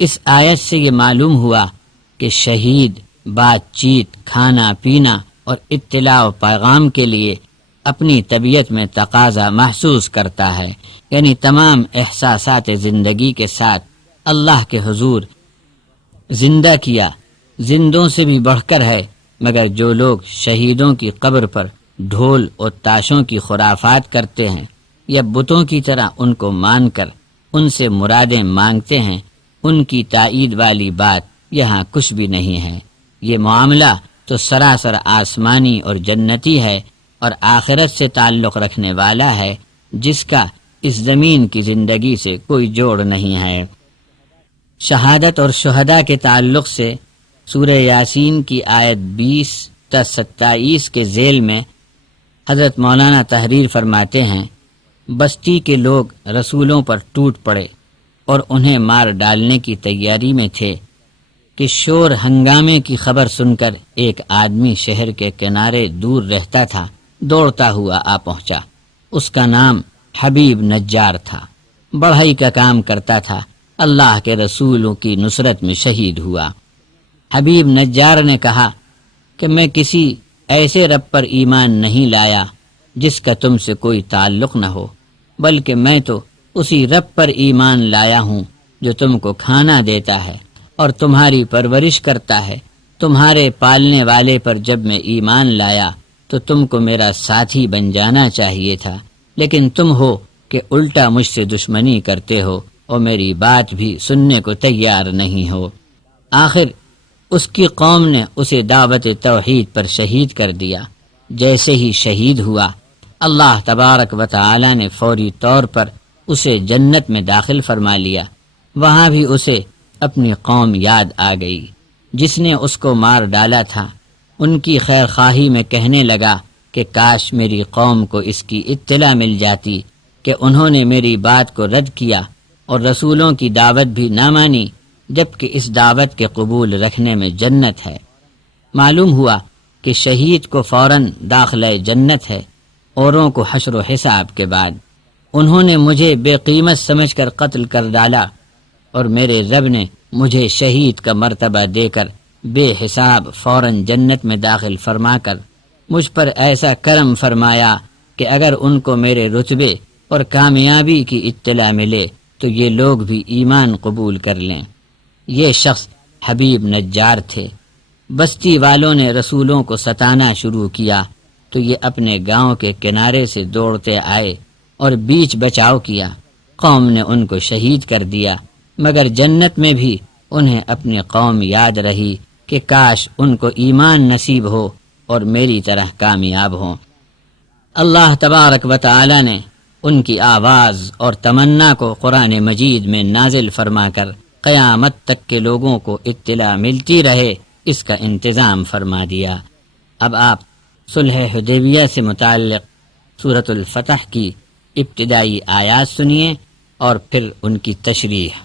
اس آیت سے یہ معلوم ہوا کہ شہید بات چیت، کھانا پینا اور اطلاع و پیغام کے لیے اپنی طبیعت میں تقاضا محسوس کرتا ہے، یعنی تمام احساسات زندگی کے ساتھ اللہ کے حضور زندہ کیا، زندوں سے بھی بڑھ کر ہے۔ مگر جو لوگ شہیدوں کی قبر پر ڈھول اور تاشوں کی خرافات کرتے ہیں یا بتوں کی طرح ان کو مان کر ان سے مرادیں مانگتے ہیں، ان کی تائید والی بات یہاں کچھ بھی نہیں ہے۔ یہ معاملہ تو سراسر آسمانی اور جنتی ہے اور آخرت سے تعلق رکھنے والا ہے، جس کا اس زمین کی زندگی سے کوئی جوڑ نہیں ہے۔ شہادت اور شہداء کے تعلق سے سورہ یاسین کی آیت 20 تا 27 کے ذیل میں حضرت مولانا تحریر فرماتے ہیں، بستی کے لوگ رسولوں پر ٹوٹ پڑے اور انہیں مار ڈالنے کی تیاری میں تھے کہ شور ہنگامے کی خبر سن کر ایک آدمی شہر کے کنارے دور رہتا تھا، دوڑتا ہوا آ پہنچا۔ اس کا نام حبیب نجار تھا، بڑھائی کا کام کرتا تھا، اللہ کے رسولوں کی نصرت میں شہید ہوا۔ حبیب نجار نے کہا کہ میں کسی ایسے رب پر ایمان نہیں لایا جس کا تم سے کوئی تعلق نہ ہو، بلکہ میں تو اسی رب پر ایمان لایا ہوں جو تم کو کھانا دیتا ہے اور تمہاری پرورش کرتا ہے۔ تمہارے پالنے والے پر جب میں ایمان لایا تو تم کو میرا ساتھی بن جانا چاہیے تھا، لیکن تم ہو کہ الٹا مجھ سے دشمنی کرتے ہو اور میری بات بھی سننے کو تیار نہیں ہو۔ آخر اس کی قوم نے اسے دعوت توحید پر شہید کر دیا۔ جیسے ہی شہید ہوا، اللہ تبارک و تعالی نے فوری طور پر اسے جنت میں داخل فرما لیا۔ وہاں بھی اسے اپنی قوم یاد آ گئی جس نے اس کو مار ڈالا تھا۔ ان کی خیر خواہی میں کہنے لگا کہ کاش میری قوم کو اس کی اطلاع مل جاتی کہ انہوں نے میری بات کو رد کیا اور رسولوں کی دعوت بھی نہ مانی، جبکہ اس دعوت کے قبول رکھنے میں جنت ہے۔ معلوم ہوا کہ شہید کو فوراً داخلہ جنت ہے، اوروں کو حشر و حساب کے بعد۔ انہوں نے مجھے بے قیمت سمجھ کر قتل کر ڈالا اور میرے رب نے مجھے شہید کا مرتبہ دے کر بے حساب فوراً جنت میں داخل فرما کر مجھ پر ایسا کرم فرمایا کہ اگر ان کو میرے رتبے اور کامیابی کی اطلاع ملے تو یہ لوگ بھی ایمان قبول کر لیں۔ یہ شخص حبیب نجار تھے۔ بستی والوں نے رسولوں کو ستانا شروع کیا تو یہ اپنے گاؤں کے کنارے سے دوڑتے آئے اور بیچ بچاؤ کیا۔ قوم نے ان کو شہید کر دیا، مگر جنت میں بھی انہیں اپنی قوم یاد رہی کہ کاش ان کو ایمان نصیب ہو اور میری طرح کامیاب ہوں۔ اللہ تبارک و تعالی نے ان کی آواز اور تمنا کو قرآن مجید میں نازل فرما کر قیامت تک کے لوگوں کو اطلاع ملتی رہے اس کا انتظام فرما دیا۔ اب آپ صلح حدیبیہ سے متعلق سورۃ الفتح کی ابتدائی آیات سنیے اور پھر ان کی تشریح۔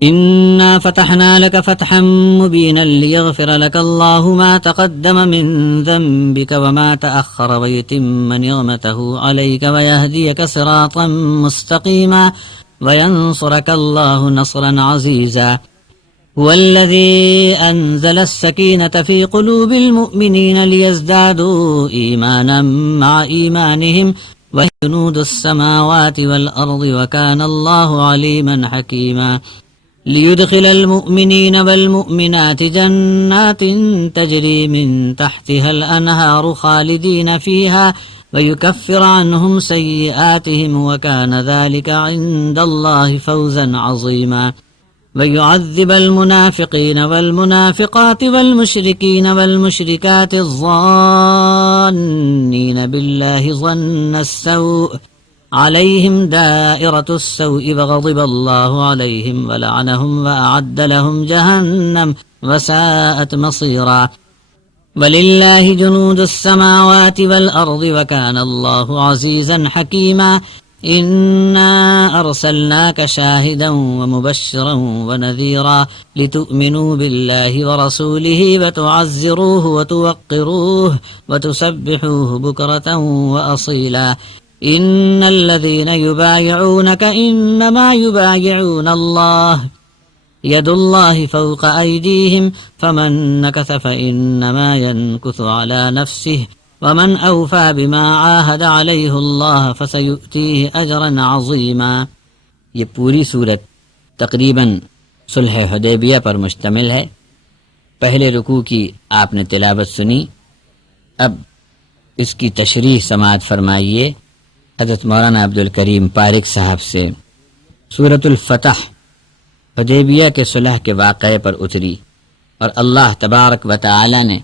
إنا فتحنا لك فتحا مبينا ليغفر لك الله ما تقدم من ذنبك وما تأخر ويتم نعمته عليك ويهديك صراطا مستقيما وينصرك الله نصرا عزيزا هو الذي أنزل السكينة في قلوب المؤمنين ليزدادوا إيمانا مع إيمانهم وجنود السماوات والأرض وكان الله عليما حكيما ليدخل المؤمنين والمؤمنات جنات تجري من تحتها الأنهار خالدين فيها ويكفر عنهم سيئاتهم وكان ذلك عند الله فوزا عظيما ويعذب المنافقين والمنافقات والمشركين والمشركات الظانين بالله ظن السوء عليهم دائرة السوء وغضب الله عليهم ولعنهم وأعد لهم جهنم وساءت مصيرا ولله جنود السماوات والأرض وكان الله عزيزا حكيما إنا أرسلناك شاهدا ومبشرا ونذيرا لتؤمنوا بالله ورسوله وتعزروه وتوقروه وتسبحوه بكرة وأصيلا إن الذين يبايعونك إنما يبايعون الله يد الله فوق أيديهم فمن نكث فإنما ينكث على نفسه ومن أوفى بما عاهد عليه الله فسيؤتيه أجرا عظيما. یہ پوری صورت تقریباً صلح حدیبیہ پر مشتمل ہے. پہلے رکوع کی آپ نے تلاوت سنی، اب اس کی تشریح سماعت فرمائیے حضرت مولانا عبدالکریم پارک صاحب سے. سورۃ الفتح حدیبیہ کے صلح کے واقعے پر اتری اور اللہ تبارک و تعالی نے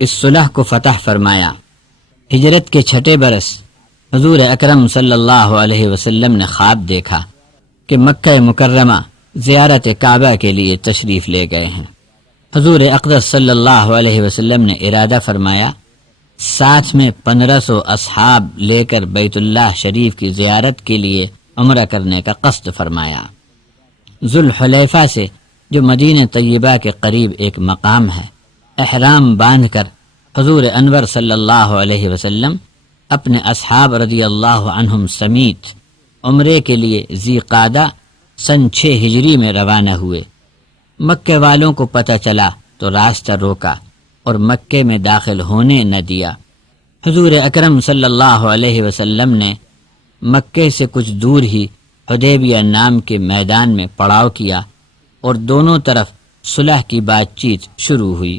اس صلح کو فتح فرمایا. ہجرت کے 6 برس حضور اکرم صلی اللہ علیہ وسلم نے خواب دیکھا کہ مکہ مکرمہ زیارت کعبہ کے لیے تشریف لے گئے ہیں. حضور اقدس صلی اللہ علیہ وسلم نے ارادہ فرمایا ساتھ میں 1500 اصحاب لے کر بیت اللہ شریف کی زیارت کے لیے عمرہ کرنے کا قصد فرمایا. ذوالحلیفہ سے جو مدینہ طیبہ کے قریب ایک مقام ہے، احرام باندھ کر حضور انور صلی اللہ علیہ وسلم اپنے اصحاب رضی اللہ عنہم سمیت عمرے کے لیے ذی قعدہ سن 6 ہجری میں روانہ ہوئے. مکے والوں کو پتہ چلا تو راستہ روکا اور مکے میں داخل ہونے نہ دیا. حضور اکرم صلی اللہ علیہ وسلم نے مکے سے کچھ دور ہی حدیبیہ نام کے میدان میں پڑاؤ کیا اور دونوں طرف صلح کی بات چیت شروع ہوئی.